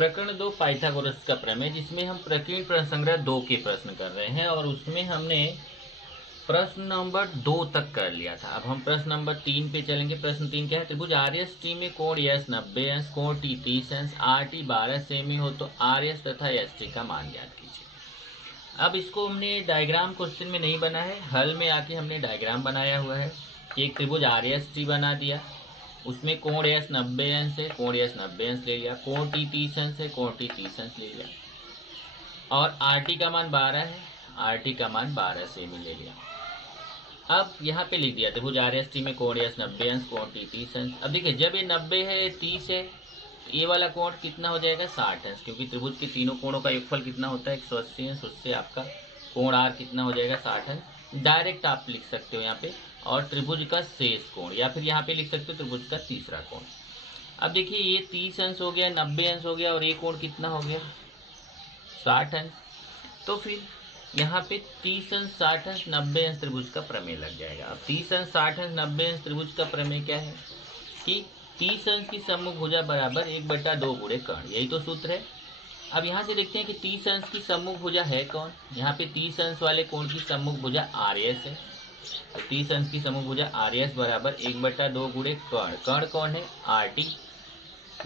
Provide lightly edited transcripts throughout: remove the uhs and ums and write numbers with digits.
प्रकरण 2 पाइथागोरस का प्रमेय, जिसमें हम प्रकीर्ण प्रश्न संग्रह 2 के प्रश्न कर रहे हैं और उसमें हमने प्रश्न नंबर 2 तक कर लिया था। अब हम प्रश्न नंबर 3 पे चलेंगे। प्रश्न 3 क्या है? त्रिभुज आर एस टी में कोण यस 90 अंश, कोण टी 30 अंश, आर टी 12 सेमी हो तो आर एस तथा एस टी का मान ज्ञात कीजिए। अब इसको हमने डायग्राम क्वेश्चन में नहीं बना है, हल में आके हमने डायग्राम बनाया हुआ है। एक त्रिभुज आर एस टी बना दिया, उसमें कोण एस 90 अंश है, कोण एस 90 अंश ले लिया, कोण टी 30 अंश है, कोण टी 30 अंश ले लिया, और आर टी का मान 12 है, आर टी का मान 12 सेमी ले लिया। अब यहाँ पे लिख दिया त्रिभुज आर एस टी में कोण एस 90 अंश, कोण टी 30 अंश। अब देखिए जब ये 90 है, ये 30 है, तो ये वाला कोण कितना हो जाएगा? 60 अंश, क्योंकि त्रिभुज के तीनों कोणों का योगफल कितना होता है? 180 अंश। उससे आपका कोण आर कितना हो जाएगा? 60 अंश। डायरेक्ट आप लिख सकते हो यहाँ पे, और त्रिभुज का शेष कोण, या फिर यहाँ पे लिख सकते हो त्रिभुज का तीसरा कोण। अब देखिए ये 30 अंश हो गया, 90 अंश हो गया, और ये कोण कितना हो गया? 60 अंश। तो फिर यहाँ पे 30 अंश 60 अंश 90 अंश त्रिभुज का प्रमेय लग जाएगा। अब 30 अंश 60 अंश 90 अंश त्रिभुज का प्रमेय क्या है कि 30 अंश की सम्मुख भुजा बराबर 1/2 गुणे कर्ण, यही तो सूत्र है। अब यहाँ से देखते हैं कि 30 अंश की सम्मुख भुजा है कौन? यहाँ पे 30 अंश वाले कोण की सम्मुख भुजा आर एस है। तो 30 अंश की सम्मुख भुजा आर एस बराबर 1/2 गुणे कर्ण। कर्ण कौन है? R T.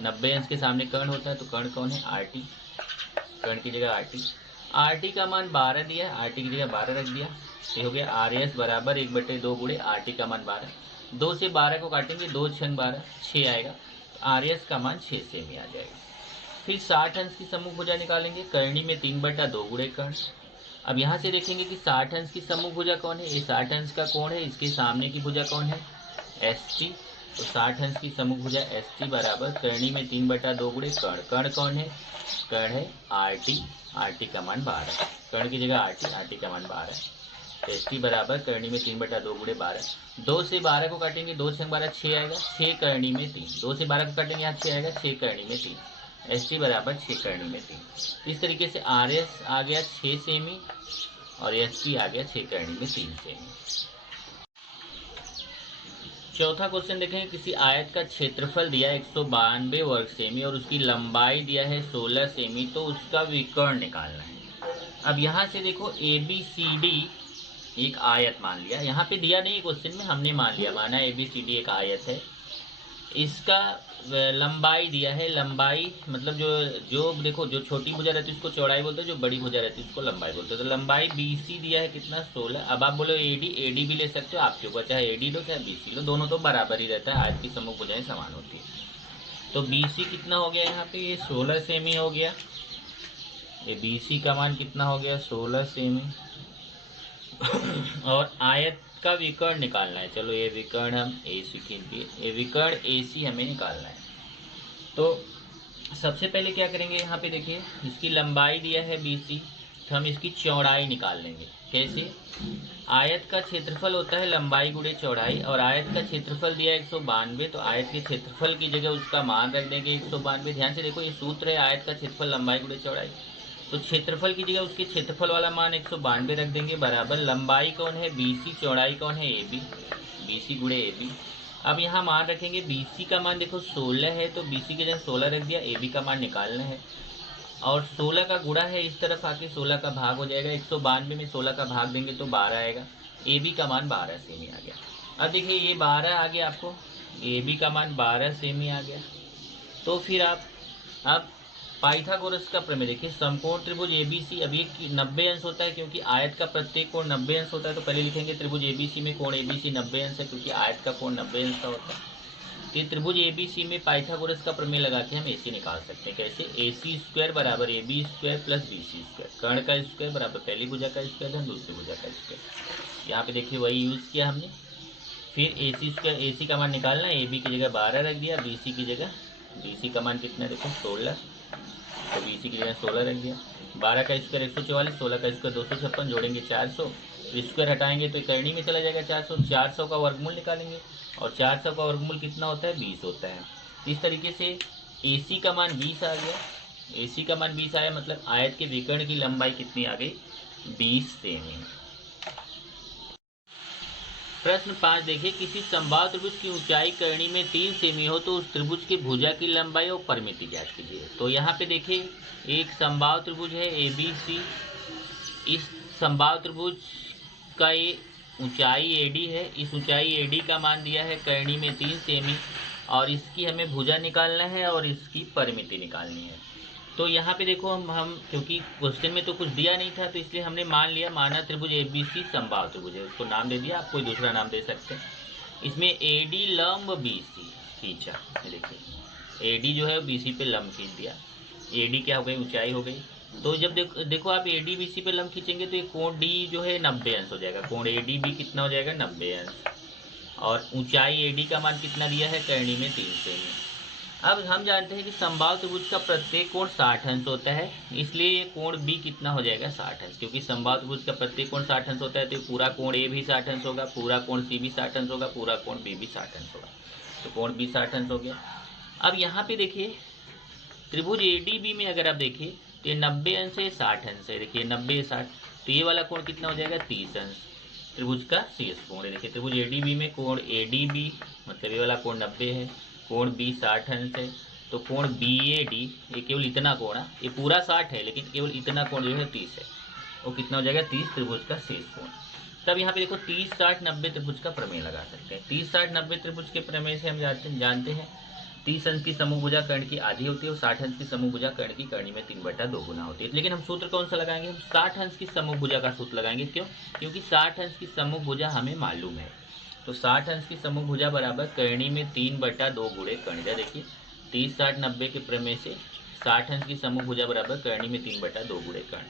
90 अंश के सामने कर्ण होता है, तो कर्ण कौन है? R T. कर्ण की जगह आर टी। आर टी का मान 12 दिया है, आर टी की जगह 12 रख दिया। ये हो गया आर एस बराबर 1/2 गुणे आर टी का मान 12। 2 से 12 को काटेंगे, 2 छंग 12, 6 आएगा। आर एस का मान 6 सेमी आ जाएगा। फिर 60 अंश की सम्मुख भुजा निकालेंगे, करनी में 3/2 गुणे कर्ण। अब यहाँ से देखेंगे कि 60 अंश की सम्मुख भुजा कौन है? ये 60 अंश का कोण है, इसके सामने की भुजा कौन है? S T. तो 60 अंश की सम्मुख भुजा एस टी बराबर करनी में 3/2 गुणे कर्ण। कर्ण कौन है? कर्ण है आर टी। आर टी का मान 12, कर्ण की जगह आर टी का मान 12। एस टी बराबर करनी में 3/2 गुणे 12। 2 से 12 को काटेंगे, 2 छंग 12, 6 आएगा। 6 करनी में 3, 2 से 12 को काटेंगे, यहाँ 6 आएगा। 6 करनी में 3, एस टी बराबर 6 करनी में 3। इस तरीके से आर एस आ गया 6 सेमी, और एस टी आ गया 6 करनी में 3 सेमी। चौथा क्वेश्चन देखेंगे, किसी आयत का क्षेत्रफल दिया 192 वर्ग सेमी और उसकी लंबाई दिया है 16 सेमी, तो उसका विकर्ण निकालना है। अब यहाँ से देखो ए बी सी डी एक आयत मान लिया, यहाँ पे दिया नहीं क्वेश्चन में, हमने मान लिया, माना ए बी सी डी एक आयत है। इसका लंबाई दिया है, लंबाई मतलब जो देखो जो छोटी भुजा रहती है उसको चौड़ाई बोलते हैं, जो बड़ी भुजा रहती है उसको लंबाई बोलते हैं। तो लंबाई बी सी दिया है कितना? 16। अब आप बोलो ए डी भी ले सकते हो, आपके ऊपर, चाहे ए डी लो चाहे बी सी लो, दोनों तो बराबर ही रहता है, आज की सम्मुख भुजाएं समान होती है। तो बी सी कितना हो गया यहाँ पे? ये 16 सेमी हो गया। ये बी सी का मान कितना हो गया? 16 सेमी। और आयत का विकर्ण निकालना है। चलो ये विकर्ण हम ए सी के लिए, ये विकर्ण ए सी हमें निकालना है। तो सबसे पहले क्या करेंगे, यहाँ पे देखिए इसकी लंबाई दिया है बी सी, तो हम इसकी चौड़ाई निकाल लेंगे। कैसे? आयत का क्षेत्रफल होता है लंबाई गुणे चौड़ाई, और आयत का क्षेत्रफल दिया है 192, तो आयत के क्षेत्रफल की जगह उसका मान रख देंगे 192। ध्यान से देखो ये सूत्र है, आयत का क्षेत्रफल लंबाई गुणे चौड़ाई, तो क्षेत्रफल की जगह उसके क्षेत्रफल वाला मान 192 रख देंगे, बराबर लंबाई कौन है? बी सी, चौड़ाई कौन है? ए बी, बी सी गुणे ए बी। अब यहाँ मान रखेंगे, बी सी का मान देखो 16 है, तो बी सी की जगह 16 रख दिया, ए बी का मान निकालना है, और 16 का गुणा है इस तरफ आके 16 का भाग हो जाएगा, 192 में 16 का भाग देंगे तो 12 आएगा। ए बी का मान 12 सेमी आ गया। अब देखिए ये 12 आ गया आपको, ए बी का मान 12 सेमी आ गया। तो फिर आप अब पाइथागोरस का प्रमेय देखिए, समकोण त्रिभुज एबीसी, अब ये 90 अंश होता है क्योंकि आयत का प्रत्येक कोण 90 अंश होता है, तो पहले लिखेंगे त्रिभुज एबीसी में कोण एबीसी 90 अंश है, क्योंकि आयत का कोण 90 अंश का होता है। तो त्रिभुज एबीसी में पाइथागोरस का प्रमेय लगा के हम एसी निकाल सकते हैं। कैसे? ए सी स्क्वायर बराबर A B square plus B C square, कर्ण का स्क्वायर बराबर पहली भुजा का स्क्वायर धन दूसरी भुजा का स्क्वायर। यहाँ पे देखिए वही यूज़ किया हमने। फिर ए सी स्क्वायर, ए सी का मान निकालना, ए बी की जगह 12 रख दिया, बी सी की जगह, बी सी का मान कितना देखो 16, तो बी सी की जगह 16 रख दिया। 12 का स्क्वायर 144, 16 का स्क्वायर 256, जोड़ेंगे 400, स्क्वायर हटाएंगे तो करनी में चला जाएगा 400। 400 का वर्गमूल निकालेंगे, और 400 का वर्गमूल कितना होता है? 20 होता है। इस तरीके से ए सी का मान 20 आ गया, ए सी का मान 20 आया, मतलब आयत के विकर्ण की लंबाई कितनी आ गई? 20 सेमी। प्रश्न 5 देखिए, किसी समबाहु त्रिभुज की ऊंचाई कर्णी में 3 सेमी हो तो उस त्रिभुज की भुजा की लंबाई और परिमिति ज्ञात कीजिए। तो यहाँ पे देखिए एक समबाहु त्रिभुज है ABC। इस समबाहु त्रिभुज का ये ऊंचाई AD है। इस ऊंचाई AD का मान दिया है कर्णी में 3 सेमी और इसकी हमें भुजा निकालना है और इसकी परिमिति निकालनी है। तो यहाँ पे देखो हम क्योंकि क्वेश्चन में तो कुछ दिया नहीं था तो इसलिए हमने मान लिया माना त्रिभुज ABC समबाहु त्रिभुज है, उसको नाम दे दिया। आप कोई दूसरा नाम दे सकते हैं। इसमें AD लंब BC खींचा, देखिए AD जो है BC पे लंब खींच दिया। AD क्या हो गई, ऊंचाई हो गई। तो जब देखो आप AD BC पे लंब खींचेंगे तो ये कोण D जो है 90 अंश हो जाएगा। कोण ADB कितना हो जाएगा, 90 अंश। और ऊंचाई AD का मान कितना दिया है, कर्णी में 3 सेमी। अब हम जानते हैं कि समबाहु त्रिभुज का प्रत्येक कोण 60 अंश होता है, इसलिए ये कोण B कितना हो जाएगा, 60 अंश। क्योंकि समबाहु त्रिभुज का प्रत्येक कोण 60 अंश होता है तो पूरा कोण A भी 60 अंश होगा, पूरा कोण C भी 60 अंश होगा, पूरा कोण B भी 60 अंश होगा। तो कोण B 60 अंश हो गया। अब यहाँ पे देखिए त्रिभुज ADB में अगर आप देखिए तो ये 90 अंश है, 60 अंश है। देखिए 90 60, तो ये वाला कोण कितना हो जाएगा, 30 अंश। त्रिभुज का शेष कोण है। देखिए त्रिभुज ADB में कोण ADB मतलब ये वाला कोण 90 है, कोण B 60 अंश है। तो कोण BAD ये केवल इतना कोण है, ये पूरा 60 है लेकिन केवल इतना कोण जो है 30 है। वो कितना हो जाएगा, 30 त्रिभुज का शेष कोण। तब यहाँ पे देखो 30 60 90 त्रिभुज का प्रमेय लगा सकते हैं। 30 60 90 त्रिभुज के प्रमेय से हम जानते हैं 30 अंश की समभुजा कर्ण की आधी होती है और 60 अंश की समभुजा कर्ण की कर्णी में 3/2 गुना होती है। लेकिन हम सूत्र कौन सा लगाएंगे, हम 60 अंश की समभुजा का सूत्र लगाएंगे। क्यों, क्योंकि 60 अंश की समभुजा हमें मालूम है। तो 60 अंश की समभुजा बराबर कर्णी में 3/2 गुणे कर्ण। देखिए 30 60 90 के प्रमेय से 60 अंश की समभुजा बराबर कर्णी में 3/2 गुणे कर्ण।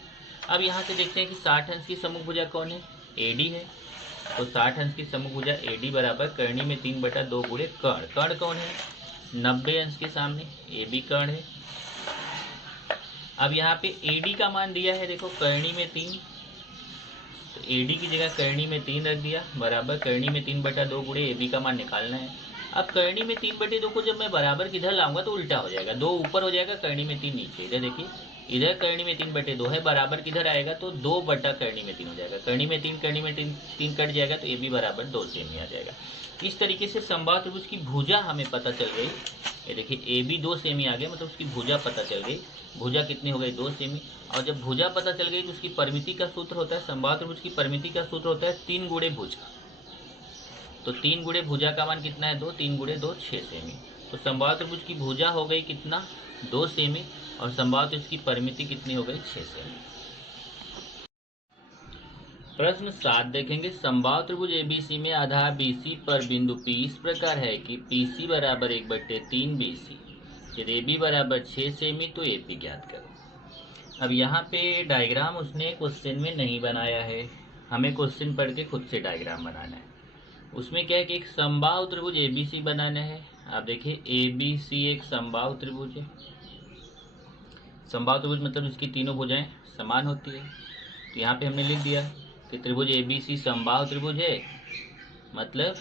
अब यहाँ से देखते हैं कि 60 अंश की समभुजा कौन है, AD है। तो 60 अंश की समभुजा AD बराबर कर्णी में 3/2 गुणे कर्ण। कर्ण कौन है, 90 अंश के सामने AB कर्ण है। अब यहाँ पे AD का मान दिया है, देखो कर्णी में 3, तो AD की जगह कर्णी में 3 रख दिया बराबर कर्णी में 3/2 गुणे AB का मान निकालना है। अब कर्णी में 3/2 को जब मैं बराबर किधर लाऊंगा तो उल्टा हो जाएगा, 2 ऊपर हो जाएगा, कर्णी में 3 नीचे। इधर देखिए इधर कर्णी में 3/2 है, बराबर किधर आएगा तो 2 बटा कर्णी में 3 हो जाएगा। कर्णी में 3 कट जाएगा तो AB बराबर 2 सेमी आ जाएगा। इस तरीके से समबाहु त्रिभुज की भुजा हमें पता चल गई। ये देखिए AB 2 सेमी आ गया, मतलब उसकी भुजा पता चल गई। भुजा कितनी हो गई, 2 सेमी। और जब भुजा पता चल गई तो उसकी परिमिति का सूत्र होता है, समबाहु त्रिभुज की परिमिति का सूत्र होता है 3 गुणे भुजा। तो 3 गुणे भुजा का मान कितना है, 2, 3 गुणे 2 6 सेमी। तो समबाहु त्रिभुज की भुजा हो गई कितना, 2 सेमी। और समबाहु त्रिभुज की परिमिति कितनी हो गई, 6 सेमी। प्रश्न 7 देखेंगे, समबाहु त्रिभुज ABC में आधार BC पर बिंदु P इस प्रकार है कि PC बराबर 1/3 BC, यदि AB बराबर 6 सेमी तो AP ज्ञात करो। अब यहाँ पे डायग्राम उसने क्वेश्चन में नहीं बनाया है, हमें क्वेश्चन पढ़ के खुद से डायग्राम बनाना है। उसमें क्या है कि एक समबाहु त्रिभुज ABC बनाना है। आप देखिए ABC एक समबाहु त्रिभुज है। समबाहु त्रिभुज मतलब इसकी तीनों भुजाएं समान होती है। तो यहाँ पे हमने लिख दिया कि त्रिभुज ABC समबाहु त्रिभुज है, मतलब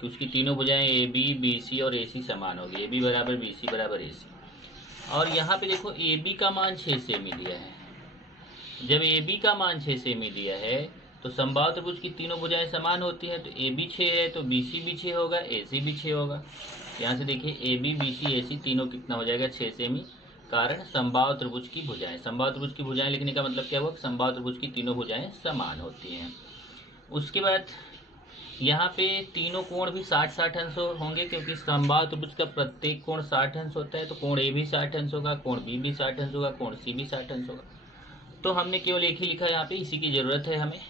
कि उसकी तीनों भुजाएं AB BC और AC समान होगी। AB बराबर BC बराबर AC। और यहाँ पे देखो AB का मान 6 सेमी दिया है। जब AB का मान 6 सेमी दिया है तो समबाहु त्रिभुज की तीनों भुजाएं समान होती है। तो AB 6 है तो BC भी 6 होगा, AC भी 6 होगा। यहाँ से देखिए AB BC AC तीनों कितना हो जाएगा, 6 सेमी। कारण समबाहु त्रिभुज की भुजाएं, समबाहु त्रिभुज की भुजाएं लिखने का मतलब क्या हुआ, समबाहु त्रिभुज की तीनों भुजाएं समान होती हैं। उसके बाद यहाँ पे तीनों कोण भी 60-60 अंश होंगे, क्योंकि समबाहु त्रिभुज का प्रत्येक कोण 60 अंश होता है। तो कोण A भी 60 अंश होगा, कोण B भी 60 अंश होगा, कोण C भी 60 अंश होगा। तो हमने केवल एक ही लिखा है यहाँ पे, इसी की जरूरत है हमें।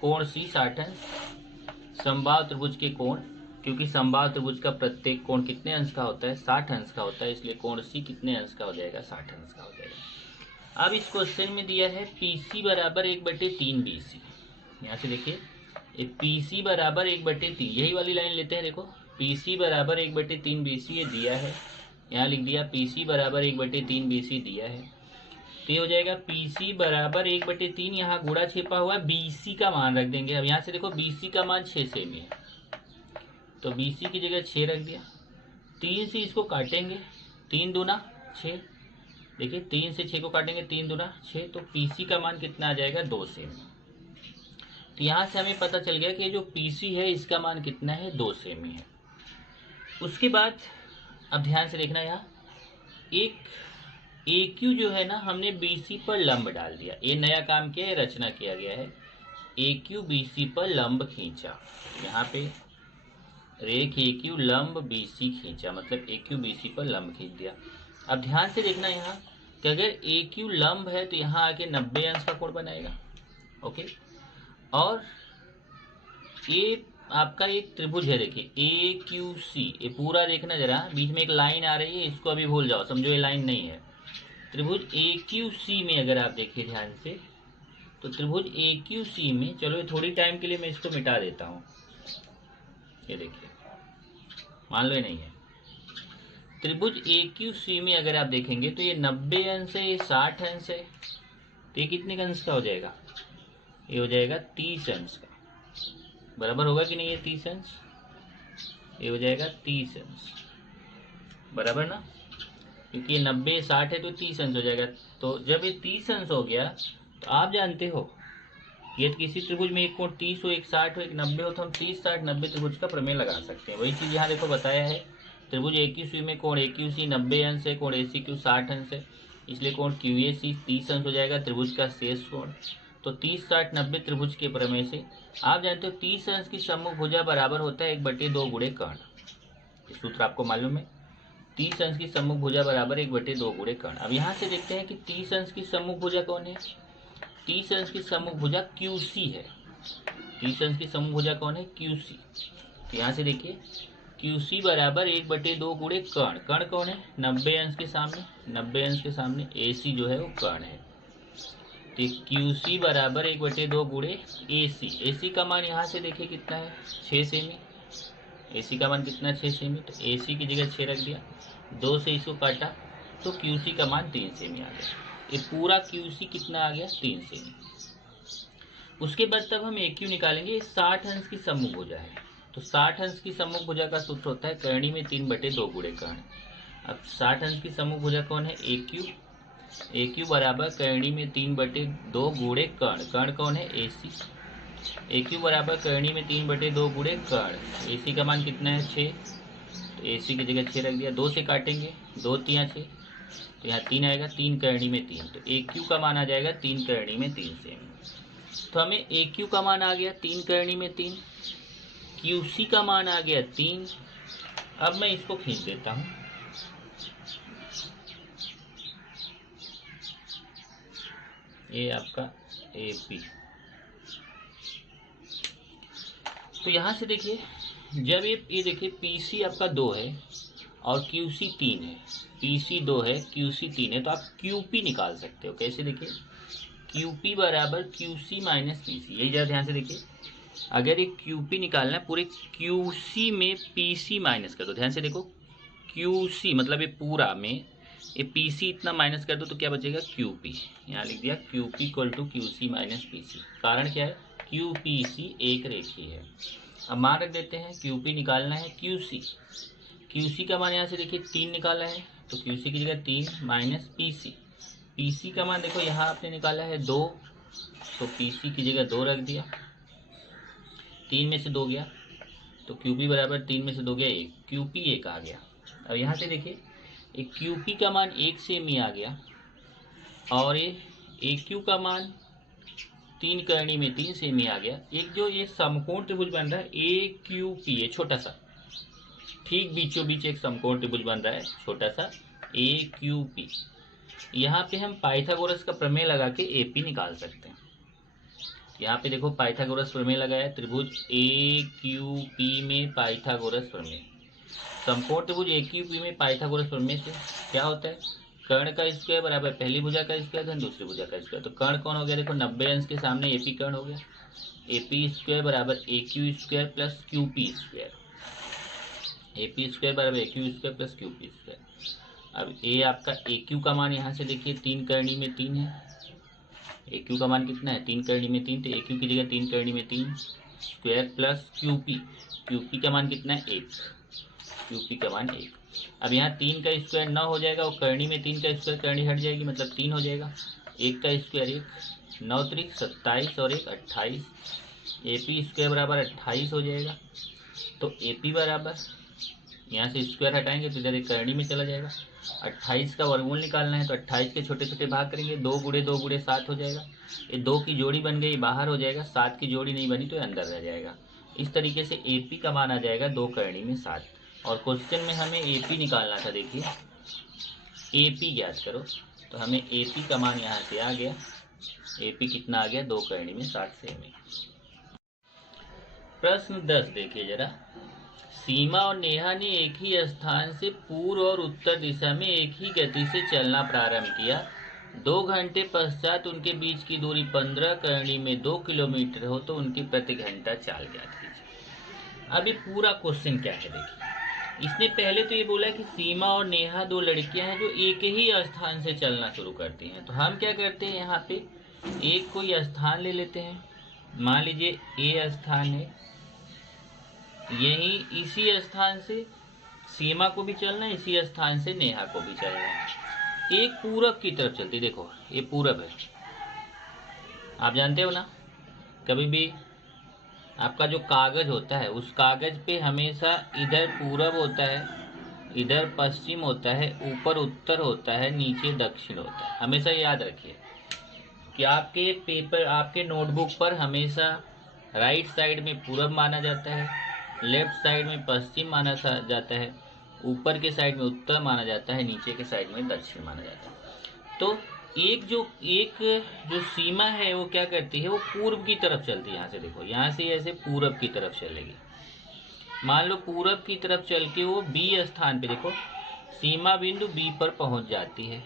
कोण C 60 अंश, समबाहु त्रिभुज के कोण, क्योंकि समबाहु त्रिभुज का प्रत्येक कोण कितने अंश का होता है, 60 अंश का होता है, इसलिए कोण C कितने अंश का हो जाएगा, 60 अंश का हो जाएगा। अब इस क्वेश्चन में दिया है PC बराबर 1/3 BC। यहाँ से देखिए PC बराबर 1/3, यही वाली लाइन लेते हैं। देखो PC बराबर 1/3 BC ये दिया है, यहाँ लिख दिया PC बराबर 1/3 BC दिया है। तो ये हो जाएगा PC बराबर 1/3, यहाँ गुणा छिपा हुआ BC का मान रख देंगे। अब यहाँ से देखो BC का मान 6 सेमी है, तो BC की जगह 6 रख दिया। 3 से इसको काटेंगे, 3 दूना 6। देखिए 3 से 6 को काटेंगे, 3 दूना 6, तो PC का मान कितना आ जाएगा, 2 सेमी। तो यहाँ से हमें पता चल गया कि जो PC है इसका मान कितना है, 2 सेमी है। उसके बाद अब ध्यान से देखना, यहाँ एक AQ जो है ना, हमने BC पर लंब डाल दिया। ये नया काम किया है, रचना किया गया है। AQ BC पर लंब खींचा, यहाँ पे रेख AQ लंब BC खींचा, मतलब AQ BC पर लंब खींच दिया। अब ध्यान से देखना यहाँ कि अगर AQ लंब है तो यहाँ आके 90 अंश का कोण बनाएगा। ओके, और ये आपका एक त्रिभुज है, देखिए AQC, ये पूरा देखना जरा, बीच में एक लाइन आ रही है, इसको अभी भूल जाओ, समझो ये लाइन नहीं है। त्रिभुज AQC में अगर आप देखिए ध्यान से, तो त्रिभुज AQC में, चलो ये थोड़ी टाइम के लिए मैं इसको मिटा देता हूँ। ये देखिए, मान लो ये नहीं है। त्रिभुज AQC में अगर आप देखेंगे तो ये 90 अंश है, ये 60 अंश है, तो ये कितने अंश का हो जाएगा, ये हो जाएगा 30 अंश का। बराबर होगा कि नहीं, ये 30 अंश, ये हो जाएगा 30 अंश, बराबर ना, क्योंकि ये 90 60 है तो 30 अंश हो जाएगा। तो जब ये 30 अंश हो गया तो आप जानते हो यदि किसी त्रिभुज में एक कोण 30 हो, एक 60 हो, एक 90 हो, तो हम 30 60 90 त्रिभुज का प्रमेय लगा सकते हैं। वही चीज़ यहाँ देखो बताया है, त्रिभुज AQC में कोण AQC 90 अंश है, कोण ACQ 60 अंश है, इसलिए कोण QAC 30 अंश हो जाएगा, त्रिभुज का शेष कोण। तो 30 60 90 त्रिभुज के प्रमेय से आप जानते हो 30 अंश की सम्मुख भुजा बराबर होता है 1/2 गुणे कर्ण। ये सूत्र आपको मालूम है, 30 अंश की सम्मुख भुजा बराबर 1/2 गुणे कर्ण। अब यहाँ से देखते हैं कि 30 अंश की सम्मुख भुजा कौन है। 30 अंश की सम्मुख भुजा QC है। 30 अंश की सम्मुख भुजा कौन है, QC। तो यहाँ से देखिए QC बराबर 1/2 गुणे कर्ण। कर्ण कौन है, 90 अंश के सामने, 90 अंश के सामने AC जो है वो कर्ण है। तो QC बराबर 1/2 गुणे AC। AC का मान यहाँ से देखिए कितना है, 6 सेमी। AC का मान कितना है, 6 सेमी। तो AC की जगह 6 रख दिया, 2 से इसको काटा तो QC का मान 3 सेमी आ गया। ये पूरा QC कितना आ गया, 3 सेमी। उसके बाद तब हम AQ निकालेंगे, 60 अंश की सम्मुख भुजा है। तो 60 अंश की सम्मुख भुजा का सूत्र होता है करणी में 3/2 गुणे कर्ण। अब 60 अंश की सम्मुख भुजा कौन है, AQ। AQ बराबर करणी में 3/2 गुणे कर्ण। कर्ण कौन है, AC। AQ बराबर करणी में 3/2 गुणे कर्ण। AC का मान कितना है, 6। तो AC की जगह 6 रख दिया, 2 से काटेंगे, 2 3 6, तो यहाँ 3 आएगा, 3 करणी में 3। तो AQ का मान आ जाएगा 3 करणी में 3 सेमी। तो हमें AQ का मान आ गया 3 करणी में 3, QC का मान आ गया 3। अब मैं इसको खींच देता हूँ, ये आपका AP। तो यहाँ से देखिए, जब ये देखिए PC आपका 2 है और QC 3 है, PC 2 है QC 3 है, तो आप QP निकाल सकते हो। कैसे, देखिए QP बराबर QC माइनस PC। यही जरा ध्यान से देखिए, अगर ये QP निकालना है, पूरे QC में PC माइनस कर दो। ध्यान से देखो, QC मतलब ये पूरा में ये PC इतना माइनस कर दो तो क्या बचेगा, QP। यहाँ लिख दिया QP equal to QC minus PC। कारण क्या है, QPC एक रेखीय है। अब मान रख देते हैं, QP निकालना है QC। QC का मान यहाँ से देखिए 3 निकाला है, तो QC की जगह 3 माइनस PC। PC का मान देखो यहाँ आपने निकाला है 2, तो PC की जगह 2 रख दिया, 3 में से 2 गया, तो QP बराबर 3 में से 2 गया 1, QP 1 आ गया। अब यहाँ से देखिए एक QP का मान 1 सेमी आ गया, और ये AQ का मान 3 करणी में 3 सेमी आ गया। एक जो ये समकोण त्रिभुज बन रहा है AQP, ये छोटा सा, ठीक बीचों बीच एक समकोण त्रिभुज बन रहा है छोटा सा AQP। यहाँ पे हम पाइथागोरस का प्रमेय लगा के AP निकाल सकते हैं। यहाँ पे देखो पाइथागोरस प्रमेय लगाया, त्रिभुज AQP में पाइथागोरस प्रमेय। समकोण त्रिभुज AQP में पाइथागोरस प्रमेय से क्या होता है, कर्ण का स्क्वायर बराबर पहली भुजा का स्क्वायर धन दूसरी भुजा का स्क्वायर। तो कर्ण कौन हो गया, देखो 90 अंश के सामने AP कर्ण हो गया, AP स्क्वायर बराबर AQ square plus QP square. AP square बराबर AQ square plus QP square. अब ये आपका AQ का मान यहाँ से देखिए 3 करणी में 3 है। AQ का मान कितना है, 3 करणी में 3, तो AQ की जगह 3 करणी में 3 स्क्वायर प्लस QP का मान कितना है, 1। QP का मान 1। अब यहाँ 3 का स्क्वायर 9 हो जाएगा, और करणी में 3 का स्क्वायर करणी हट जाएगी, मतलब 3 हो जाएगा। 1 का स्क्वायर 1, 9 त्रिक 27 और 1 28, AP स्क्वायर बराबर 28 हो जाएगा। तो AP बराबर, यहाँ से स्क्वायर हटाएंगे तो इधर एक करनी में चला जाएगा। 28 का वर्गमूल निकालना है तो 28 के छोटे छोटे भाग करेंगे, 2 गुणे 2 गुणे 7 हो जाएगा। ये 2 की जोड़ी बन गई, बाहर हो जाएगा, 7 की जोड़ी नहीं बनी तो अंदर रह जाएगा। इस तरीके से AP का मान आ जाएगा 2 करनी में 7। और क्वेश्चन में हमें AP निकालना था। देखिए AP ज्ञात करो, तो हमें AP का मान यहाँ से आ गया। AP कितना आ गया? 2 करनी में 7 सेमी। प्रश्न 10 देखिए जरा। सीमा और नेहा ने एक ही स्थान से पूर्व और उत्तर दिशा में एक ही गति से चलना प्रारंभ किया। 2 घंटे पश्चात उनके बीच की दूरी 15 करनी में 2 किलोमीटर हो तो उनकी प्रति घंटा चाल ज्ञात कीजिए। अभी पूरा क्वेश्चन क्या है देखिए। इसने पहले तो ये बोला कि सीमा और नेहा 2 लड़कियां हैं जो एक ही स्थान से चलना शुरू करती हैं। तो हम क्या करते हैं, यहाँ पे एक कोई स्थान ले लेते हैं। मान लीजिए A स्थान है, यही इसी स्थान से सीमा को भी चलना है, इसी स्थान से नेहा को भी चलना है। एक पूरब की तरफ चलती, देखो ये पूरब है, आप जानते हो ना, कभी भी आपका जो कागज होता है उस कागज पे हमेशा इधर पूरब होता है, इधर पश्चिम होता है, ऊपर उत्तर होता है, नीचे दक्षिण होता है। हमेशा याद रखिए कि आपके पेपर, आपके नोटबुक पर हमेशा राइट साइड में पूरब माना जाता है, लेफ्ट साइड में पश्चिम माना जाता है, ऊपर के साइड में उत्तर माना जाता है, नीचे के साइड में दक्षिण माना जाता है। तो एक जो सीमा है वो क्या करती है, वो पूर्व की तरफ चलती है। यहाँ से देखो, यहाँ से ऐसे पूरब की तरफ चलेगी। मान लो पूरब की तरफ चल के वो B स्थान पे, देखो सीमा बिंदु B पर पहुंच जाती है।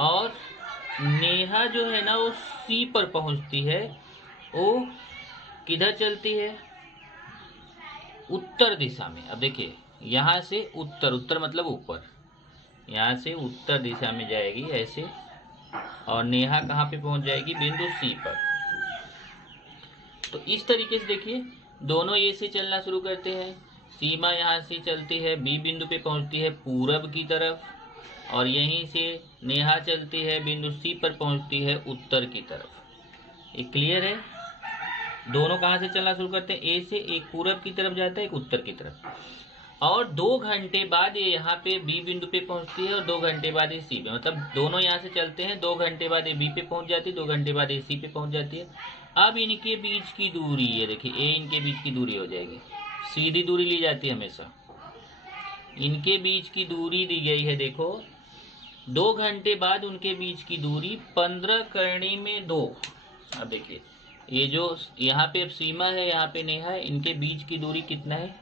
और नेहा जो है ना वो C पर पहुंचती है। वो किधर चलती है? उत्तर दिशा में। अब देखिए यहाँ से उत्तर, उत्तर मतलब ऊपर, यहाँ से उत्तर दिशा में जाएगी ऐसे, और नेहा कहाँ पे पहुंच जाएगी? बिंदु C पर। तो इस तरीके से देखिए दोनों A से चलना शुरू करते हैं। सीमा यहाँ से चलती है, B बिंदु पे पहुंचती है पूरब की तरफ, और यहीं से नेहा चलती है, बिंदु C पर पहुंचती है उत्तर की तरफ। ये क्लियर है? दोनों कहाँ से चलना शुरू करते हैं? A से, एक पूरब की तरफ जाता है, एक उत्तर की तरफ। और 2 घंटे बाद ये यहाँ पे B बिंदु पे पहुंचती है, और 2 घंटे बाद ये C पे, मतलब दोनों यहाँ से चलते हैं, 2 घंटे बाद ये B पे पहुंच जाती है, 2 घंटे बाद ये C पे पहुंच जाती है। अब इनके बीच की दूरी, ये देखिए A इनके बीच की दूरी हो जाएगी, सीधी दूरी ली जाती है हमेशा। इनके बीच की दूरी दी गई है, देखो 2 घंटे बाद उनके बीच की दूरी 15 करनी में 2। अब देखिए ये जो यहाँ पे अब सीमा है, यहाँ पे नेहा है, इनके बीच की दूरी कितना है?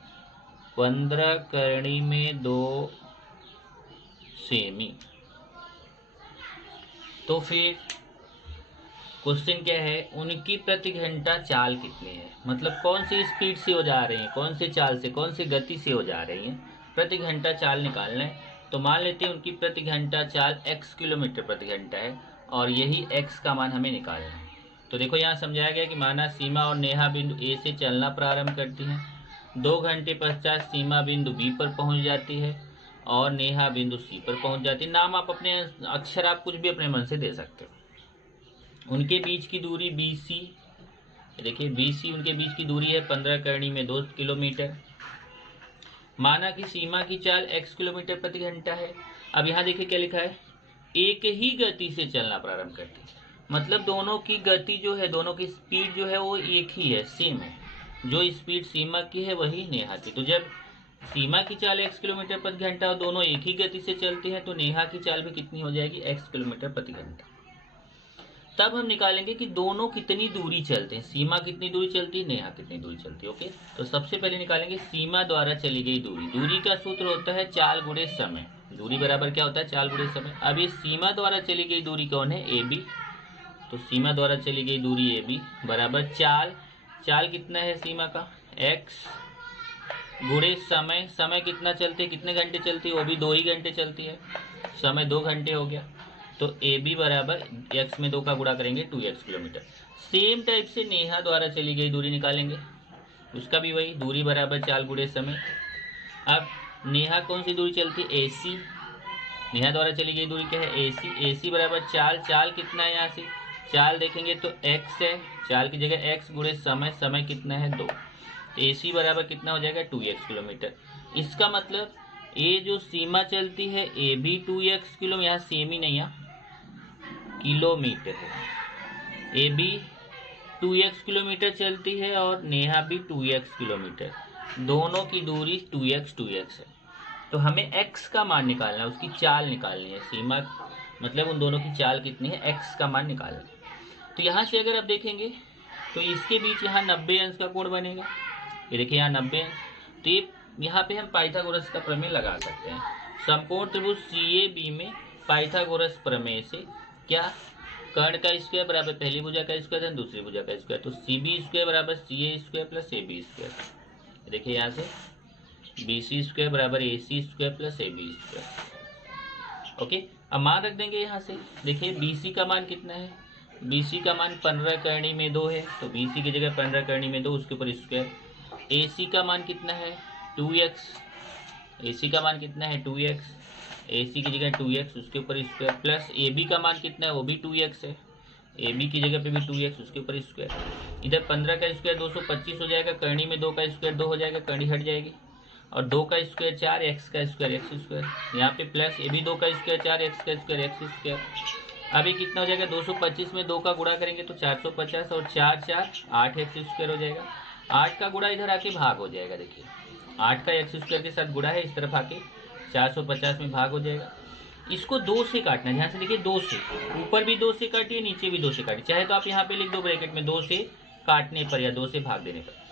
15 करनी में 2 सेमी। तो फिर क्वेश्चन क्या है, उनकी प्रति घंटा चाल कितनी है, मतलब कौन सी स्पीड से हो जा रहे हैं, कौन से चाल से, कौन सी गति से हो जा रही हैं, प्रति घंटा चाल निकालना है। तो मान लेते हैं उनकी प्रति घंटा चाल x किलोमीटर प्रति घंटा है, और यही x का मान हमें निकालना है। तो देखो यहाँ समझाया गया कि माना सीमा और नेहा बिंदु A से चलना प्रारंभ करती हैं, 2 घंटे पश्चात सीमा बिंदु B पर पहुंच जाती है, और नेहा बिंदु C पर पहुंच जाती है। नाम आप अपने अक्षर, आप कुछ भी अपने मन से दे सकते हो। उनके बीच की दूरी BC, देखिए BC उनके बीच की दूरी है 15 करनी में 2 किलोमीटर। माना कि सीमा की चाल x किलोमीटर प्रति घंटा है। अब यहाँ देखिए क्या लिखा है, एक ही गति से चलना प्रारंभ करती है, मतलब दोनों की गति जो है, दोनों की स्पीड जो है वो एक ही है, सेम है। जो स्पीड सीमा की है वही नेहा की। तो जब सीमा की चाल x किलोमीटर प्रति घंटा और दोनों एक ही गति से चलते हैं, तो नेहा की चाल भी कितनी हो जाएगी? x किलोमीटर प्रति घंटा। तब हम निकालेंगे कि दोनों कितनी दूरी चलते हैं, सीमा कितनी दूरी चलती है, नेहा कितनी दूरी चलती है। ओके, तो सबसे पहले निकालेंगे सीमा द्वारा चली गई दूरी। दूरी का सूत्र होता है चाल गुणे समय। दूरी बराबर क्या होता है? चाल गुणे समय। अब ये सीमा द्वारा चली गई दूरी कौन है? AB। तो सीमा द्वारा चली गई दूरी AB बराबर चाल, चाल कितना है सीमा का? x गुणे समय। समय कितना चलती है, कितने घंटे चलती है? वो भी 2 ही घंटे चलती है, समय 2 घंटे हो गया। तो AB बराबर x में 2 का गुणा करेंगे 2x किलोमीटर। सेम टाइप से नेहा द्वारा चली गई दूरी निकालेंगे, उसका भी वही, दूरी बराबर चाल गुणे समय। अब नेहा कौन सी दूरी चलती है? AC। नेहा द्वारा चली गई दूरी क्या है? AC। AC बराबर चाल, चाल कितना है यहाँ से? चाल देखेंगे तो x है, चाल की जगह x गुणे समय, समय कितना है 2, तो AC बराबर कितना हो जाएगा 2x किलोमीटर। इसका मतलब ये जो सीमा चलती है ये भी 2x किलो, यहाँ सेम ही नहीं है, किलोमीटर है, ये भी 2x किलोमीटर चलती है और नेहा भी 2x किलोमीटर, दोनों की दूरी 2x है। तो हमें x का मान निकालना है, उसकी चाल निकालनी है, सीमा मतलब उन दोनों की चाल कितनी है, x का मान निकालना है। तो यहाँ से अगर आप देखेंगे तो इसके बीच यहाँ 90 अंश का कोण बनेगा, ये देखिए यहाँ 90 अंश। तो ये यहाँ पे हम पाइथागोरस का प्रमेय लगा सकते हैं। समकोण त्रिभुज CAB में पाइथागोरस प्रमेय से क्या, कर्ण का स्क्वायर बराबर पहली भुजा का स्क्वायर है दूसरी भुजा का स्क्वायर, तो CB स्क्वायर बराबर CA square plus AB square. देखिए यहाँ से BC स्क्वायर बराबर AC square plus AB square. Okay, अब मान रख देंगे यहाँ से। देखिए BC का मान कितना है, BC का मान 15 करनी में 2 है, तो BC की जगह 15 करनी में 2 उसके ऊपर स्क्वायर। AC का मान कितना है 2x, AC का मान कितना है 2x, AC की जगह 2x उसके ऊपर स्क्वायर, प्लस AB का मान कितना है वो भी 2x है, AB की जगह पे भी 2x उसके ऊपर स्क्वायर। इधर 15 का स्क्वायर 225 हो जाएगा, करनी में 2 का स्क्वायर 2 हो जाएगा, करनी हट जाएगी, और 2 का स्क्वायर 4, x का स्क्वायर x स्क्वायर, यहाँ पे प्लस ये भी 2 का स्क्वायर 4, x का स्क्वायर x स्क्वायर। अभी कितना हो जाएगा 225 में 2 का गुणा करेंगे तो 450, और 4 4 8 x स्क्वायर हो जाएगा। 8 का गुणा इधर आके भाग हो जाएगा, देखिए 8 का x स्क्वायर के साथ गुणा है, इस तरफ आके 450 में भाग हो जाएगा। इसको 2 से काटना है, ध्यान से देखिए 2 से, ऊपर भी 2 से काटिए नीचे भी 2 से काटिए, चाहे तो आप यहाँ पे लिख दो ब्रैकेट में 2 से काटने पर या 2 से भाग देने पर।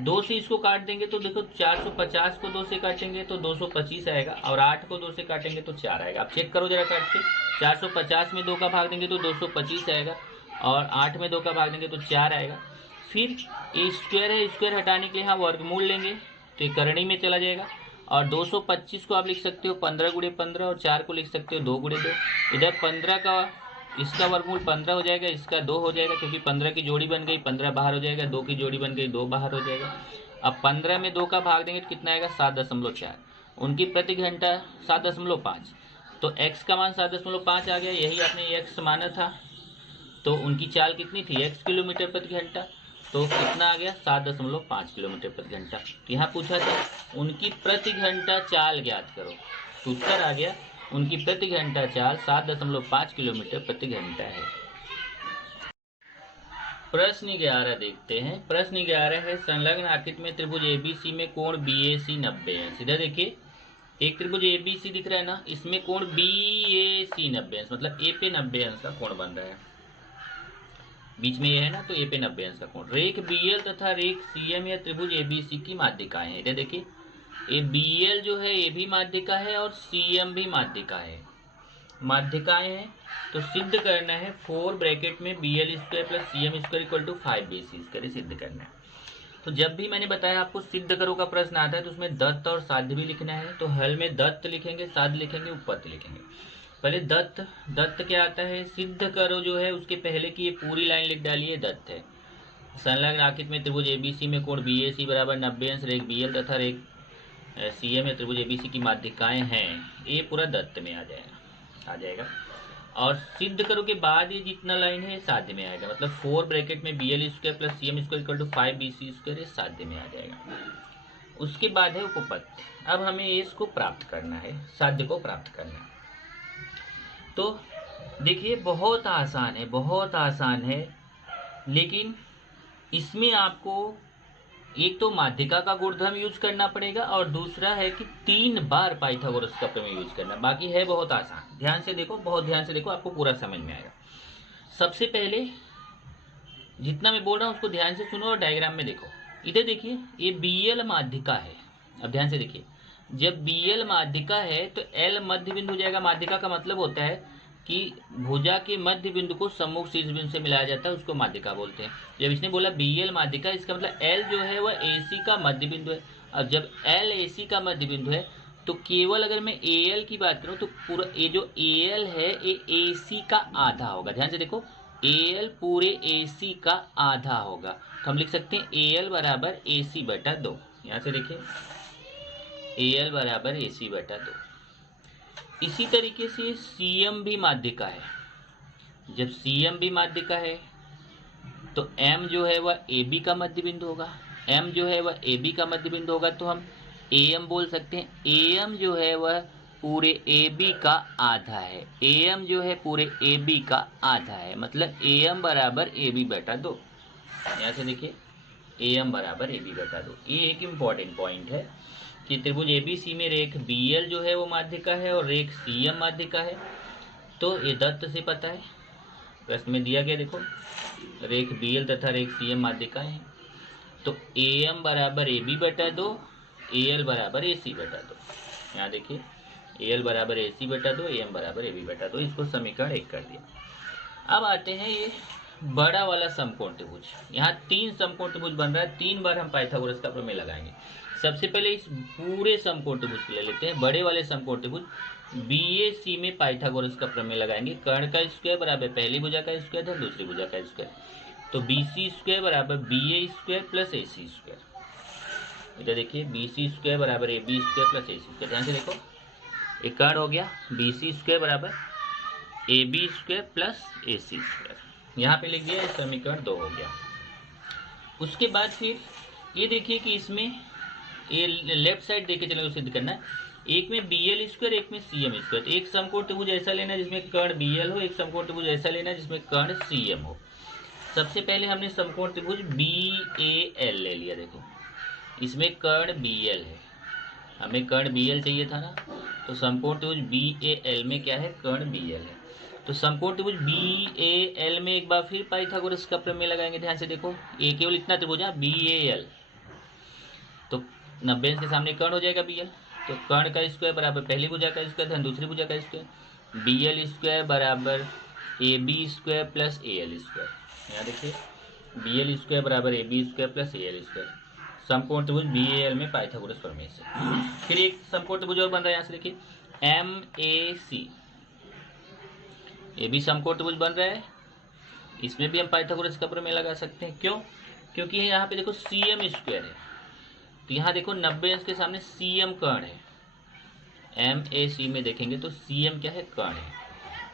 2 से इसको काट देंगे तो देखो 450 को 2 से काटेंगे तो 225 आएगा, और 8 को 2 से काटेंगे तो 4 आएगा। आप चेक करो जरा काट के, 450 में 2 का भाग देंगे तो 225 आएगा, और 8 में 2 का भाग देंगे तो 4 आएगा। फिर ये स्क्वायर है, स्क्वायर हटाने के लिए यहाँ वर्गमूल लेंगे तो ये करनी में चला जाएगा, और 225 को आप लिख सकते हो 15 गुणे 15, और 4 को लिख सकते हो 2 गुणे 2। इधर 15 का इसका वर्गमूल 15 हो जाएगा, इसका 2 हो जाएगा, क्योंकि 15 की जोड़ी बन गई 15 बाहर हो जाएगा, 2 की जोड़ी बन गई 2 बाहर हो जाएगा। अब 15 में 2 का भाग देंगे तो कितना आएगा 7.4, उनकी प्रति घंटा 7.5, तो x का मान 7.5 आ गया, यही आपने x माना था। तो उनकी चाल कितनी थी x किलोमीटर प्रति घंटा, तो कितना आ गया 7.5 किलोमीटर प्रति घंटा। तो यहाँ पूछा था उनकी प्रति घंटा चाल ज्ञात करो, तो उत्तर आ गया उनकी प्रति घंटा चाल 7.5 किलोमीटर प्रति घंटा है। प्रश्न 11 देखते हैं। प्रश्न 11 है, संलग्न आकृति में त्रिभुज ABC में कोण BAC 90 है। सीधा देखिए एक त्रिभुज ABC दिख रहा है ना, इसमें कोण BAC 90 अंश, मतलब A पे 90 अंश का कोण बन रहा है, बीच में ये है ना, तो A पे 90 अंश का कोण। रेख BL तथा रेख CM या त्रिभुज ABC की माध्यिकाएं हैं। इधर देखिए ये BL जो है ये भी माध्यिका है और CM भी माध्यिका है, माध्यिकाएं हैं। तो सिद्ध करना है 4 ब्रैकेट में BL square plus CM square equal to 5BC square, सिद्ध करना है। तो जब भी मैंने बताया आपको सिद्ध करो का प्रश्न आता है तो उसमें दत्त और साध्य भी लिखना है। तो हल में दत्त लिखेंगे, साध्य लिखेंगे, उपपत्ति लिखेंगे। पहले दत्त क्या आता है, सिद्ध करो जो है उसके पहले की ये पूरी लाइन लिख डालिए, दत्त है संलग्न आकृति में त्रिभुज ABC में कोण BAC बराबर 90 अंश, रेख BL तथा रेख CM में त्रिभुज ABC की माध्यिकाएं हैं, ये पूरा दत्त में आ जाएगा। और सिद्ध करो के बाद ये जितना लाइन है साध्य में आएगा, मतलब 4 ब्रैकेट में BL square plus CM square equal to 5BC square, ये साध्य में आ जाएगा। उसके बाद है उपपत्ति। अब हमें इसको प्राप्त करना है, साध्य को प्राप्त करना है। तो देखिए बहुत आसान है, लेकिन इसमें आपको एक तो माध्यिका का गुणधर्म यूज करना पड़ेगा, और दूसरा है कि 3 बार पाइथागोरस का प्रमेय यूज करना। बाकी है बहुत आसान, ध्यान से देखो, बहुत ध्यान से देखो, आपको पूरा समझ में आएगा। सबसे पहले जितना मैं बोल रहा हूँ उसको ध्यान से सुनो और डायग्राम में देखो। इधर देखिए ये BL माध्यिका है। अब ध्यान से देखिए, जब BL माध्यिका है तो L मध्य बिंदु हो जाएगा। माध्यिका का मतलब होता है कि भुजा के मध्य बिंदु को सम्मुख शीर्ष बिंदु से मिलाया जाता है, उसको माध्यिका बोलते हैं। जब इसने बोला BL माध्यिका, इसका मतलब L जो है वह AC का मध्य बिंदु है। अब जब L AC का मध्य बिंदु है तो केवल अगर मैं AL की बात करूं तो पूरा ये जो AL है ये AC का आधा होगा। ध्यान से देखो, AL पूरे AC का आधा होगा, तो हम लिख सकते हैं AL बराबर AC बटा 2। यहाँ से देखिए AL बराबर AC बटा 2। इसी तरीके से CM भी माध्यिका है, जब सी एम भी माध्य का है तो एम जो है वह ए बी का मध्य बिंदु होगा। एम जो है वह ए बी का मध्य बिंदु होगा तो हम ए एम बोल सकते हैं। ए एम जो है वह पूरे ए बी का आधा है। ए एम जो है पूरे ए बी का आधा है, मतलब ए एम बराबर ए बी बटा 2। यहाँ से देखिए ए एम बराबर ए बी बटा 2। ये एक इम्पॉर्टेंट पॉइंट है कि त्रिभुज ए बी सी में रेख बी एल जो है वो माध्य का है और रेख सी एम माध्य का है। तो ये दत्त से पता है, प्रश्न में दिया गया देखो, रेख बी एल तथा रेख सी एम माध्य का है। तो ए एम बराबर ए बी बटा 2, ए एल बराबर ए सी बटा 2। यहाँ देखिए ए एल बराबर ए सी बटा 2, ए एम बराबर ए बी बटा 2। इसको समीकरण 1 कर दिया। अब आते हैं ये बड़ा वाला समकोण त्रिभुज। यहाँ 3 समकोण त्रिभुज बन रहा है। 3 बार हम पाइथागोरस का प्रमेय लगाएंगे। सबसे पहले इस पूरे समकोण त्रिभुज ले लेते हैं, बड़े वाले समकोण त्रिभुज बी ए सी में पाइथागोरस का प्रमेय लगाएंगे। कर्ण का स्क्वायर बराबर पहली भुजा का स्क्वायर था दूसरी भुजा का स्क्वायर, तो बी सी स्क्वायर बराबर B A square plus A C square. इधर देखिए बी सी स्क्वायर बराबर A B square plus A C square. ध्यान से देखो, एक कर्ण हो गया बी सी स्क्वायर बराबर A B square plus A C square. यहाँ पे लिख दिया, समीकरण 2 हो गया। उसके बाद फिर ये देखिए कि इसमें ये लेफ्ट साइड देखे चले सिद्ध करना है। एक में बी एल स्क्वायर, एक में सी एम स्क्वायर। एक समकोण त्रिभुज ऐसा लेना है जिसमें कर्ण बी एल हो, एक समकोण त्रिभुज ऐसा लेना है जिसमें कर्ण सी एम हो। सबसे पहले हमने समकोण त्रिभुज बी ए एल ले लिया। देखो इसमें कर्ण बी एल है, हमें कर्ण बी एल चाहिए था ना, तो समकोण त्रिभुज बी ए एल में क्या है, कर्ण बी एल है। तो समकोण त्रिभुज बी ए एल में एक बार फिर पाइथागोरस का प्रमेय लगाएंगे। ध्यान से देखो, ये केवल इतना त्रिभुज है बी ए एल, तो 90 अंश के सामने कर्ण हो जाएगा बी एल। तो कर्ण का स्क्वायर बराबर पहली भुजा का स्क्वायर था दूसरी भुजा का स्क्वायर। बी एल स्क्वायर बराबर A B square plus A L square. यहाँ देखिए बी एल स्क्वायर बराबर A B square plus A L square, समकोण त्रिभुज बी ए एल में पाइथागोरस प्रमेय से। फिर एक समकोण त्रिभुज और बन रहा है, यहाँ से देखिए एम ए सी, ये भी समकोण त्रिभुज बन रहा है। इसमें भी हम पाइथागोरस का प्रमेय लगा सकते हैं। क्यों? क्योंकि यहाँ पे देखो सी एम स्क्वायर है, तो यहाँ देखो 90 अंश के सामने सी एम कर्ण है। एम ए सी में देखेंगे तो सी एम क्या है, कर्ण है।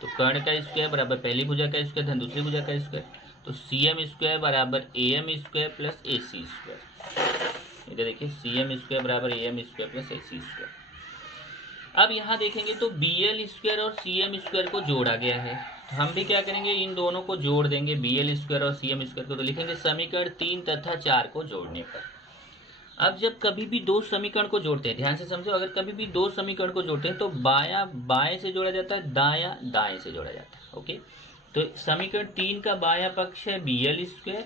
तो कर्ण का स्क्वायर बराबर पहली भुजा का स्क्वायर धन दूसरी भुजा का स्क्वायर, तो सी एम स्क्वायर बराबर A M square plus A C square. इधर देखिए सी एम स्क्वायर बराबर A M square plus A C square. अब यहाँ देखेंगे तो बी एल स्क्वायर और सी एम स्क्वायर को जोड़ा गया है, तो हम भी क्या करेंगे, इन दोनों को जोड़ देंगे, बी एल स्क्वायर और सी एम स्क्वायर को। तो लिखेंगे समीकरण 3 तथा 4 को जोड़ने पर। अब जब कभी भी दो समीकरण को जोड़ते हैं, ध्यान से समझो, अगर कभी भी दो समीकरण को जोड़ते हैं तो बायां बाएं से जोड़ा जाता है, दायां दाएं से जोड़ा जाता है। ओके, तो समीकरण 3 का बायां पक्ष है बी एल स्क्वायर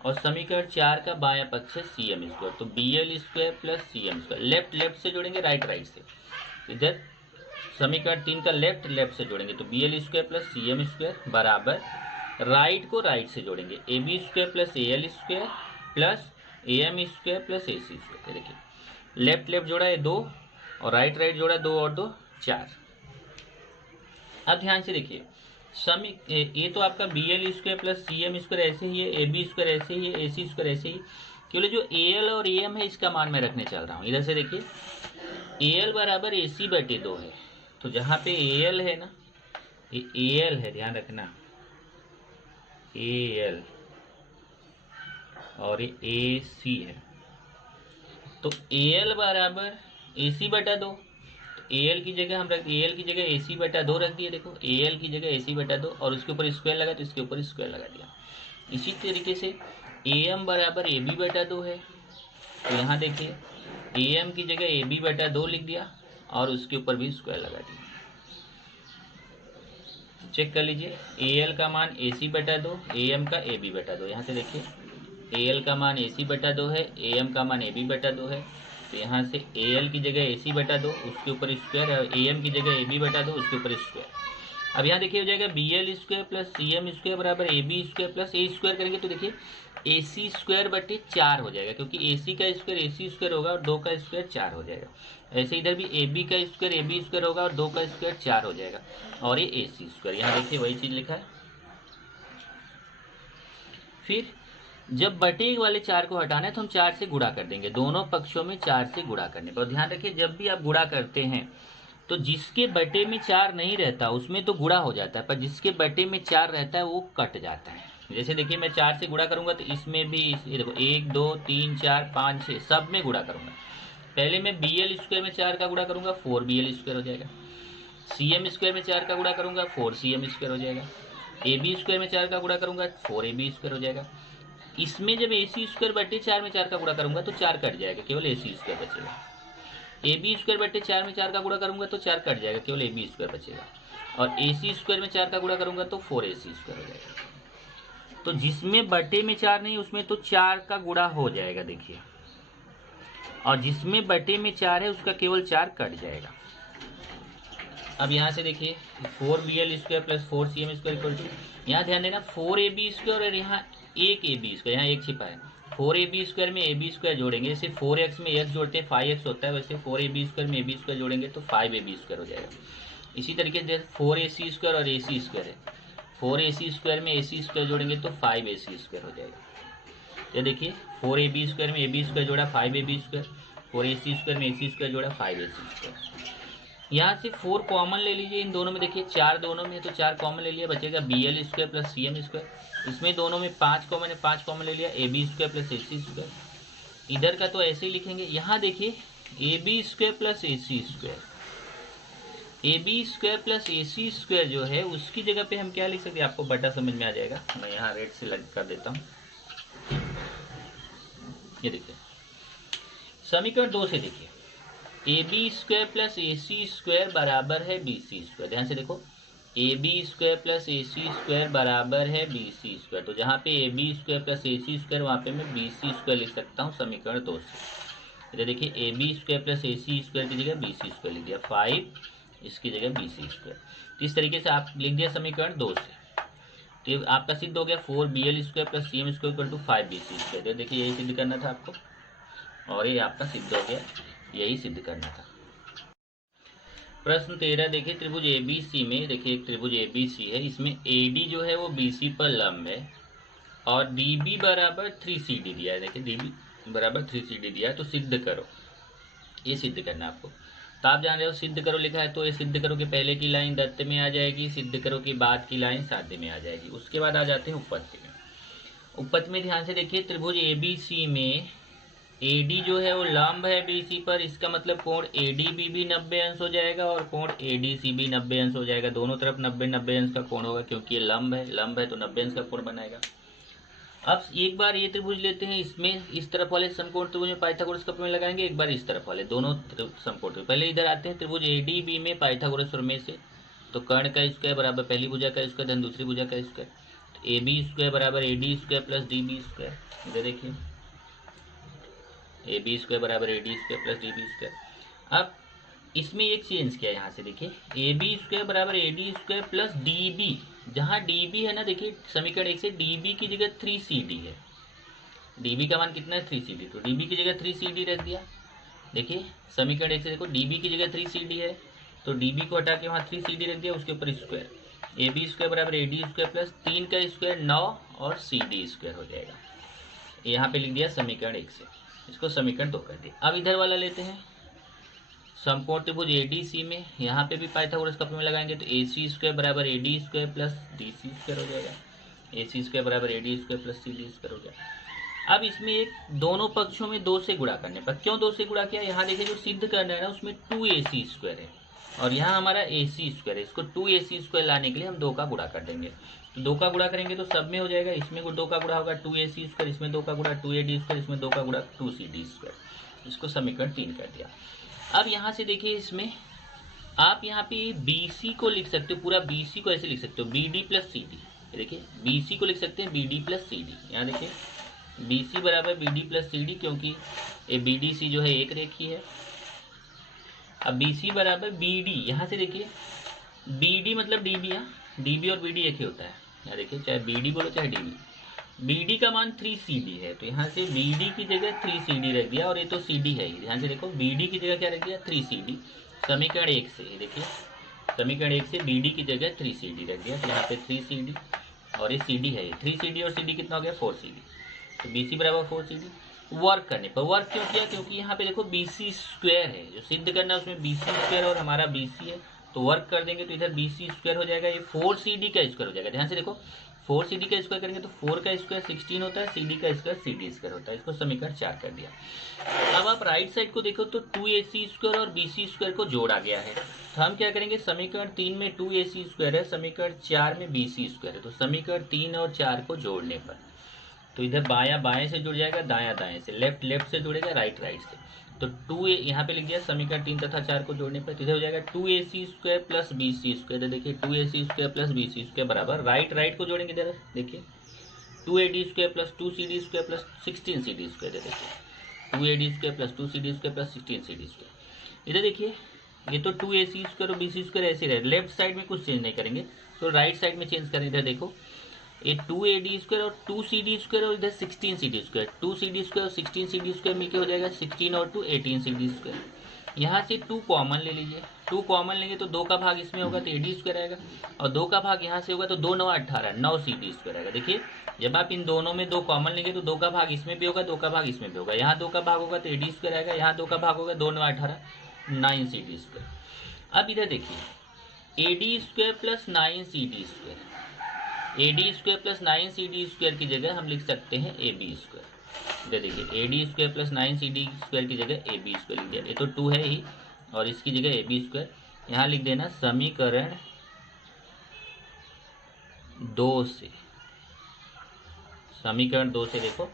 और समीकरण 4 का बायां पक्ष है सी एम स्क्वायर। तो B L square plus C M square, left left से जोड़ेंगे, राइट राइट से। इधर समीकरण 3 का लेफ्ट लेफ्ट से जोड़ेंगे, तो B L square plus C M square बराबर राइट को राइट से जोड़ेंगे, A B square plus A L square plus A M square plus A C square. देखिए लेफ्ट लेफ्ट जोड़ा है 2 और राइट राइट जोड़ा 2 और 2 4। अब ध्यान से देखिए, ये तो आपका B L square plus C M square ऐसे ही है, ए बी स्क्वायर ऐसे ही है, ए सी स्क्वायर ऐसे ही। केवल जो ए एल और ए एम है इसका मान मैं रखने चल रहा हूँ। इधर से देखिए ए एल बराबर ए सी बटे 2 है, तो जहाँ पे ए एल है ना, ये ए एल है, ध्यान रखना, ए एल और ये ए सी है। तो ए एल बराबर ए सी बटा 2, तो ए एल की जगह हम रख, ए एल की जगह ए सी बटा 2 रख दिए। देखो ए एल की जगह ए सी बटा 2 और उसके ऊपर स्क्वायर लगा तो इसके ऊपर स्क्वायर लगा दिया। इसी तरीके से ए एम बराबर ए बी बटा 2 है, तो यहाँ देखिए ए एम की जगह ए बी बटा 2 लिख दिया और उसके ऊपर भी स्क्वायर लगा दिया। चेक कर लीजिए, ए एल का मान ए सी बटा 2, ए एम का ए बी बटा 2। यहाँ से देखिए ए एल का मान ए सी बटा 2 है, ए एम का मान ए बी बटा 2 है, तो यहाँ से ए एल की जगह ए सी बटा 2 उसके ऊपर स्क्वायर है, ए एम की जगह ए बी बटा 2 उसके ऊपर स्क्वायर। अब यहाँ देखिए हो जाएगा B L square plus C M square बराबर A B square plus A square करेंगे तो देखिए ए सी स्क्वायर बटे 4 हो जाएगा, क्योंकि ए सी का स्क्वायर ए सी स्क्वायर होगा और 2 का स्क्वायर 4 हो जाएगा। ऐसे इधर भी ए बी का स्क्वायर ए बी स्क्वायर होगा और 2 का स्क्वायर 4 हो जाएगा और ये ए सी स्क्वायर। यहाँ देखिए वही चीज़ लिखा है। फिर जब बटे वाले 4 को हटाना है तो हम 4 से गुणा कर देंगे, दोनों पक्षों में 4 से गुणा करने पर। ध्यान रखिए जब भी आप गुणा करते हैं तो जिसके बटे में 4 नहीं रहता उसमें तो गुणा हो जाता है, पर जिसके बटे में 4 रहता है वो कट जाता है। जैसे देखिए मैं 4 से गुणा करूंगा तो इसमें भी ये देखो 1 2 3 4 5 6 सब में गुणा करूंगा। पहले मैं BL स्क्वायर में 4 का गुणा करूंगा 4BL स्क्वायर हो जाएगा। CM स्क्वायर में 4 का गुणा करूंगा 4CM स्क्वायर हो जाएगा। AB स्क्वायर में 4 का गुणा करूंगा 4AB स्क्वायर हो जाएगा। इसमें जब AC स्क्वायर बटे 4 में 4 का गुणा करूंगा तो 4 कट जाएगा, केवल AC स्क्वायर बचेगा। AB स्क्वायर बटे 4 में 4 का गुणा करूंगा तो 4 कट जाएगा, केवल AB स्क्वायर बचेगा। और AC स्क्वायर में 4 का गुणा करूंगा तो 4AC स्क्वायर हो जाएगा। तो जिसमें बटे में 4 नहीं उसमें तो 4 का गुणा हो जाएगा देखिए, और जिसमें बटे में 4 है उसका केवल 4 कट जाएगा। अब यहाँ से देखिए 4BL square plus 4CM square equal to, यहाँ ध्यान देना 4AB स्क्वायर और यहाँ 1AB स्क्वायर, यहाँ एक छिपा है। 4AB स्क्वायर में AB स्क्वायर जोड़ेंगे, जैसे 4x में x जोड़ते हैं 5x होता है, वैसे 4AB स्क्वायर में AB स्क्वायर जोड़ेंगे तो 5AB स्क्वायर हो जाएगा। इसी तरीके से 4AC स्क्वायर और AC स्क्वायर है, 4AC स्क्वायर में AC स्क्वायर जोड़ेंगे तो 5AC स्क्वायर हो जाएगा। ये देखिए 4AB स्क्वायर में AB स्क्वायर जोड़ा 5AB स्क्वायर, 4AC स्क्वायर में AC स्क्वायर जोड़ा 5AC स्क्वायर। यहाँ से 4 कॉमन ले लीजिए, इन दोनों में देखिए 4 दोनों में है तो 4 कॉमन ले लिया, बचेगा BL square plus CM square. इसमें दोनों में 5 कॉमन है, 5 कॉमन ले लिया, AB square plus AC square. इधर का तो ऐसे ही लिखेंगे, यहाँ देखिए AB square plus AC square, AB square plus AC square जो है उसकी जगह पे हम क्या लिख सकते हैं, आपको बटा समझ में आ जाएगा। मैं यहाँ रेड से लग कर देता हूँ। ये देखिए समीकरण 2 से देखिए AB square plus AC square बराबर है BC स्क्वायर। ध्यान से देखो AB square plus AC square बराबर है BC स्क्वायर, तो जहाँ पे AB square plus AC square वहाँ पे मैं BC स्क्वायर लिख सकता हूँ समीकरण 2 से। इधर देखिए AB square plus AC square की जगह BC स्क्वायर लिख दिया, 5 इसकी जगह BC स्क्वायर। तो इस तरीके से आप लिख दिया समीकरण 2 से, तो आपका सिद्ध हो गया 4BL square plus CM square equal to 5BC square. देखिए यही सिद्ध करना था आपको, और ये आपका सिद्ध हो गया, यही सिद्ध करना था। प्रश्न 13 देखिए त्रिभुज ABC में, देखिए एक त्रिभुज ABC है, इसमें AD जो है वो BC पर लंब है और DB बराबर 3CD दिया है। देखिए DB बराबर 3CD दिया है, तो सिद्ध करो, ये सिद्ध करना आपको। तो आप जान रहे हो सिद्ध करो लिखा है, तो ये सिद्ध करो के पहले की लाइन दत्त में आ जाएगी, सिद्ध करो के बाद की लाइन साध्य में आ जाएगी। उसके बाद आ जाते हैं उपपत्ति में। उपपत्ति में ध्यान से देखिए त्रिभुज ABC में AD जो है वो लंब है BC पर, इसका मतलब कोण ADB भी 90 अंश हो जाएगा और कोण ADC भी 90 अंश हो जाएगा। दोनों तरफ 90-90 अंश का कोण होगा, क्योंकि ये लंब है तो 90 अंश का कोण बनाएगा। अब एक बार ये त्रिभुज लेते हैं, इसमें इस तरफ वाले समकोण त्रिभुज में पाइथागोरस का प्रमेय लगाएंगे, एक बार इस तरफ वाले दोनों समकोण। पहले इधर आते हैं त्रिभुज ADB में पाइथागोरस प्रमेय से, तो कर्ण का स्क्वायर बराबर पहली भुजा का स्क्वायर धन दूसरी भुजा का स्क्वायर, तो AB स्क्वायर बराबर AD square plus DB square. इधर देखिए AB स्क्वायर बराबर AD square plus DB square. अब इसमें एक चेंज किया, यहाँ से देखिए AB स्क्वायर बराबर AD स्क्वायर प्लस DB, जहाँ DB है ना, देखिए समीकरण 1 से DB की जगह 3CD है। DB का मान कितना है 3CD, तो DB की जगह 3CD रख दिया। देखिए समीकरण 1 से देखो DB की जगह 3CD है, तो DB को हटा के वहाँ 3CD रख दिया, उसके ऊपर स्क्वायर। AB स्क्वायर बराबर AD स्क्वायर प्लस 3 का स्क्वायर 9 और CD स्क्वायर हो जाएगा। यहाँ पे लिख दिया समीकरण 1 से, इसको समीकरण 2 कर दिया। अब इधर वाला लेते हैं समकोण त्रिभुज ADC में, यहाँ पे भी पाइथागोरस का प्रमेय लगाएंगे, तो AC स्क्वायर बराबर AD square plus DC square हो जाएगा। AC स्क्वायर बराबर AD square plus CD square हो गया। अब इसमें एक दोनों पक्षों में 2 से गुणा करने पर, क्यों 2 से गुणा किया, यहाँ देखिए जो सिद्ध करना है ना उसमें 2AC स्क्वायर है और यहाँ हमारा AC स्क्वायर है, इसको 2AC स्क्वायर लाने के लिए हम 2 का गुणा कर देंगे। तो 2 का गुणा करेंगे तो सब में हो जाएगा, इसमें 2 का गुणा होगा 2AC स्क्वायर, इसमें 2 का गुणा 2AD स्क्वायर, इसमें 2 का गुणा 2CD स्क्वायर। इसको समीकरण 3 कर दिया। अब यहाँ से देखिए इसमें आप यहाँ पे BC को लिख सकते हो, पूरा BC को ऐसे लिख सकते हो BD प्लस CD। देखिए BC को लिख सकते हैं BD प्लस CD, यहाँ देखिए BC बराबर BD प्लस CD, क्योंकि ये BDC जो है एक रेखी है। अब BC बराबर BD, यहाँ से देखिए BD मतलब DB, DB और BD एक ही होता है। यहाँ देखिए चाहे BD बोलो चाहे DB, BD का मान 3CD है, तो यहाँ से BD की जगह 3CD रख दिया, और ये तो CD है ही। ध्यान से देखो BD की जगह क्या रख दिया 3CD, समीकरण 1 से। देखिए समीकरण 1 से BD की जगह 3CD रख दिया, तो यहाँ पे 3CD और ये CD है, 3CD और CD कितना हो गया 4CD, तो BC बराबर 4CD। वर्क करने पर। वर्क क्यों किया? क्योंकि यहाँ पे देखो BC स्क्वायर है, जो सिद्ध करना है उसमें BC स्क्वायर और हमारा BC है, तो वर्क कर देंगे तो इधर BC स्क्वायर हो जाएगा, ये 4CD का स्क्वायर हो जाएगा। ध्यान से देखो 4CD का स्क्वायर करेंगे तो 4 का स्क्वायर 16 होता है, CD का स्क्वायर CD स्क्वायर होता है। इसको समीकरण 4 कर दिया। अब आप राइट साइड को देखो तो 2AC स्क्वायर और BC स्क्वायर को जोड़ा गया है, तो हम क्या करेंगे, समीकरण 3 में 2AC स्क्वायर है, समीकरण 4 में BC स्क्वायर है, तो समीकरण 3 और 4 को जोड़ने पर तो इधर बायां बाएं से जुड़ जाएगा, दायां दाएं से, लेफ्ट लेफ्ट से जुड़ेगा, राइट राइट से। तो 2 यहाँ पे लिख दिया समीकरण 3 तथा 4 को जोड़ने पर इधर हो जाएगा 2AC square plus BC square. देखिए 2AC square plus BC square बराबर राइट राइट को जोड़ेंगे, इधर देखिए 2AD square plus 2CD square plus 16CD square. देखिए 2AD square plus 2CD square plus 16CD square. इधर देखिए ये तो 2AC स्क्वायर और BC स्क्वायर ऐसे रहे, लेफ्ट साइड में कुछ चेंज नहीं करेंगे, तो राइट साइड में चेंज करें। इधर देखो ये 2AD स्क्वायर और 2CD स्क्वायर और इधर 16CD स्क्वायर, 2CD स्क्वायर और 16CD स्क्वायर मिलकर हो जाएगा 16 और 2 18CD स्क्वायर। यहाँ से 2 कॉमन ले लीजिए, 2 कॉमन लेंगे तो 2 का भाग इसमें होगा तो AD स्क्वायर आएगा, और 2 का भाग यहाँ से होगा तो 2 9 18 9CD स्क्वायर आएगा। देखिए जब आप इन दोनों में 2 कॉमन लेंगे तो 2 का भाग इसमें भी होगा, 2 का भाग इसमें भी होगा, यहाँ 2 का भाग होगा तो AD स्क्वायर आएगा, यहाँ 2 का भाग होगा 2 9 18 9CD स्क्वायर। अब इधर देखिए AD square plus 9CD square, AD square plus 9CD square की जगह हम लिख सकते हैं AB स्क्वायर। इधर देखिए AD square plus 9CD square की जगह AB स्क्वायर लिख दिया, ये तो 2 है ही, और इसकी जगह AB स्क्वायर यहाँ लिख देना समीकरण 2 से। समीकरण 2 से देखो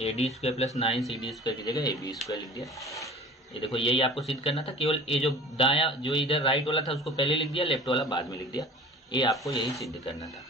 AD square plus 9CD square की जगह AB स्क्वायर लिख दिया। ये देखो यही आपको सिद्ध करना था, केवल ये जो दायां जो इधर राइट वाला था उसको पहले लिख दिया, लेफ्ट वाला बाद में लिख दिया, ये आपको यही सिद्ध करना था।